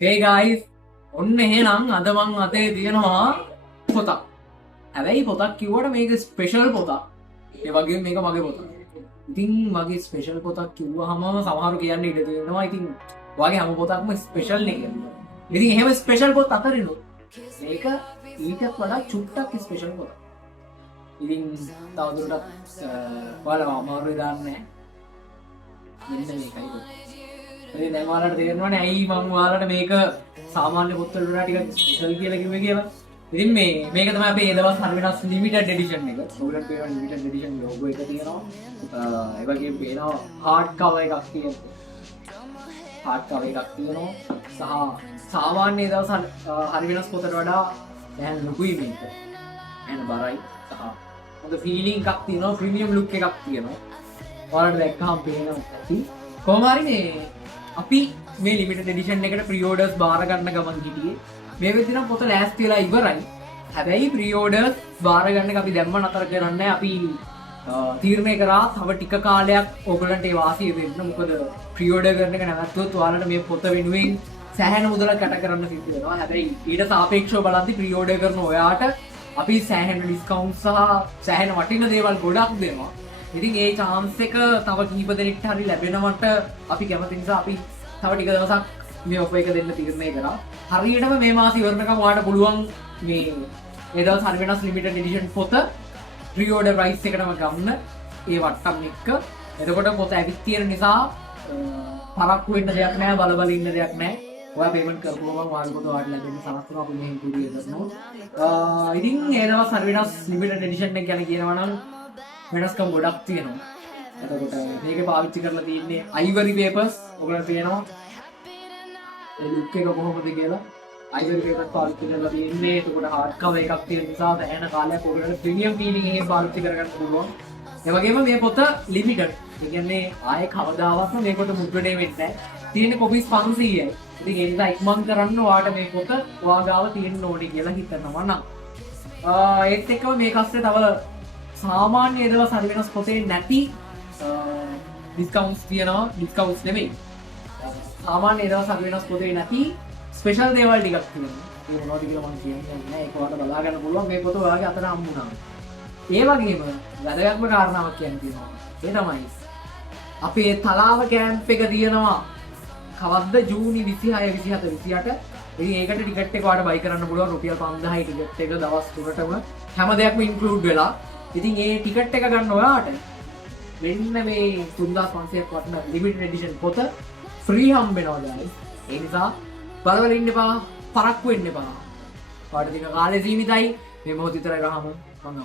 Hey guys, ඔන්න එහෙනම් අද මං අතේ තියෙනවා පොතක්. හැබැයි පොතක් කිව්වට මේක ස්පෙෂල් පොතක්. ඒ වගේම මේක මගේ පොතක්. ඉතින් මගේ ස්පෙෂල් පොතක් කිව්වහම සමහරු කියන්නේ ඉඩ තියෙනවා. ඉතින් ඔයාගේ හැම පොතක්ම ස්පෙෂල් නේ කියන්නේ. ඉතින් එහෙම ස්පෙෂල් පොත් අතරිනුත් මේක ඊටත් වඩා චුට්ටක් ස්පෙෂල් පොතක්. ඉතින් තවදුරටත් ඔයාලා අමාරුයි දාන්නේ නැහැ. මෙන්න මේකයි පොත. ඒ දැන් ඔයාලට තේරෙනවනේ ඇයි මම ඔයාලට මේක සාමාන්‍ය පොත් වලට වඩා ටිකක් ස්පෙෂල් කියලා කිව්වේ කියලා. ඉතින් මේක තමයි අපේ ඒ දවස් හරි වෙනස් ලිමිටඩ් එඩිෂන් එක. ඔයගොල්ලන්ට පේනවා ලිමිටඩ් එඩිෂන් ලෝගෝ එක තියෙනවා. ඒ වගේම පේනවා හાર્ඩ් කවර් එකක් තියෙනවා. හાર્ඩ් කවර් එකක් තියෙනවා. සහ සාමාන්‍ය ඒ දවස් හරි වෙනස් පොතට වඩා දැන් ලොකුයි මේක. එන බරයි. සහ හොඳ ෆීලිං එකක් තියෙනවා. ප්‍රීමියම් ලුක් එකක් තියෙනවා. ඔයාලට දැක්කම පේනවා ඇති. කොහොම හරි මේ අපි මේ ලිමිටඩ් එඩිෂන් එකට ප්‍රී ඕඩර්ස් බාර ගන්න ගමන් හිටියේ. මේ වෙද්දි නම් පොත ලෑස්ති වෙලා ඉවරයි. හැබැයි ප්‍රී ඕඩර්ස් බාර ගන්න එක අපි දැම්ම නතර කරන්නේ අපි තීරණය කරා තව ටික කාලයක් ඕගොල්ලන්ට ඒ වාසිය දෙන්න. මොකද ප්‍රී ඕඩර් කරන එක නැවතුනොත් ඔයාලට මේ පොත වෙනුවෙන් සෑහෙන මුදලක් කට කරන්න සිද්ධ වෙනවා. හැබැයි ඊට සාපේක්ෂව බලද්දි ප්‍රී ඕඩර් කරන ඔයාට අපි සෑහෙන ඩිස්කවුන්ට් සහ සෑහෙන වටින දේවල් ගොඩක් දෙනවා. ඉතින් ඒ chance එක තව කීප දෙනෙක්ට හරි ලැබෙනවට අපි කැමති නිසා අපි තව ටික දවසක් මේ ඔෆර් එක දෙන්න තීරණය කරා. හරියටම මේ මාසෙ ඉවරනකම් ඔයාලට පුළුවන් මේ ඒ දවස් හරි වෙනස් ලිමිටඩ් එඩිෂන් පොත ප්‍රී ඕඩර් ප්‍රයිස් එකටම ගන්න ඒ වට්ටම් එක්ක. එතකොට පොත ඇවිත් තියෙන නිසා පරක්කු වෙන්න දෙයක් නැහැ, බල බල ඉන්න දෙයක් නැහැ. ඔයා පේමන්ට් කරපුවම ඔයාලට පොත ඔයාලට ලැබෙන්න සමස්තව අපි මෙහෙම කුරියර් කරනවා. ඉතින් ඒ දවස් හරි වෙනස් ලිමිටඩ් එඩිෂන් එක ගැන කියනවා නම් වෙනස්කම් ගොඩක් තියෙනවා. එතකොට මේක පාවිච්චි කරලා තියෙන්නේ ivory papers. ඔයගොල්ලෝ පේනවා ඒ ලුක් එක කොහොමද කියලා. ivory papers පාවිච්චි කරලා තියෙන්නේ. එතකොට hard cover එකක් තියෙන නිසා දැනෙන කාලයක් ඔයගොල්ලෝ ප්‍රීමියම් ෆීලිං එකෙන් පාවිච්චි කරගන්න පුළුවන්. ඒ වගේම මේ පොත ලිමිටඩ්. ඒ කියන්නේ ආයේ කවදාවත් මේ පොත මුද්‍රණය වෙන්නේ නැහැ. තියෙන්නේ කොපීස් 500යි. ඉතින් ඒ නිසා ඉක්මන් කරන්න ඔයාට මේ පොත ඔයා ගාව තියෙන්න ඕනේ කියලා හිතනවා නම්. ඒත් එක්කම මේක අස්සේ තව සාමාන්‍ය ඒ දවස් හරි වෙනස් පොතේ නැති ඩිස්කවුන්ට්ස් තියෙනවා. ඩිස්කවුන්ට්ස් නෙමෙයි. සාමාන්‍ය ඒ දවස් හරි වෙනස් පොතේ නැති ස්පෙෂල් දේවල් ටිකක් තියෙනවා. ඒ මොනවද කියලා මම කියන්නේ නැහැ. ඒක ඔයාලට බලා ගන්න පුළුවන් මේ පොත ඔයාගේ අතට හම්බුණා. ඒ වගේම වැදගත්ම කාරණාවක් කියන්න තියෙනවා. ඒ තමයි අපේ තලාව කැම්ප් එක තියෙනවා. කවද්ද ජූනි 26 27 28. ඉතින් ඒකට ටිකට් එක ඔයාලට බයි කරන්න පුළුවන් රුපියල් 5000යි ටිකට් එක දවස් 3ටම හැම දෙයක්ම ඉන්ක්ලූඩ් වෙලා. ඉතින් ඒ ටිකට් එක ගන්න ඔයාට මෙන්න මේ 3500ක් වටින ලිමිටඩ් එඩිෂන් පොත ෆ්‍රී හම්බෙනවා guys. ඒ නිසා බලවල ඉන්න එපා, පරක්කු වෙන්න එපා. ඔයාලට තියෙන කාලය සීමිතයි. මේ මොහොත විතරයි රහම මම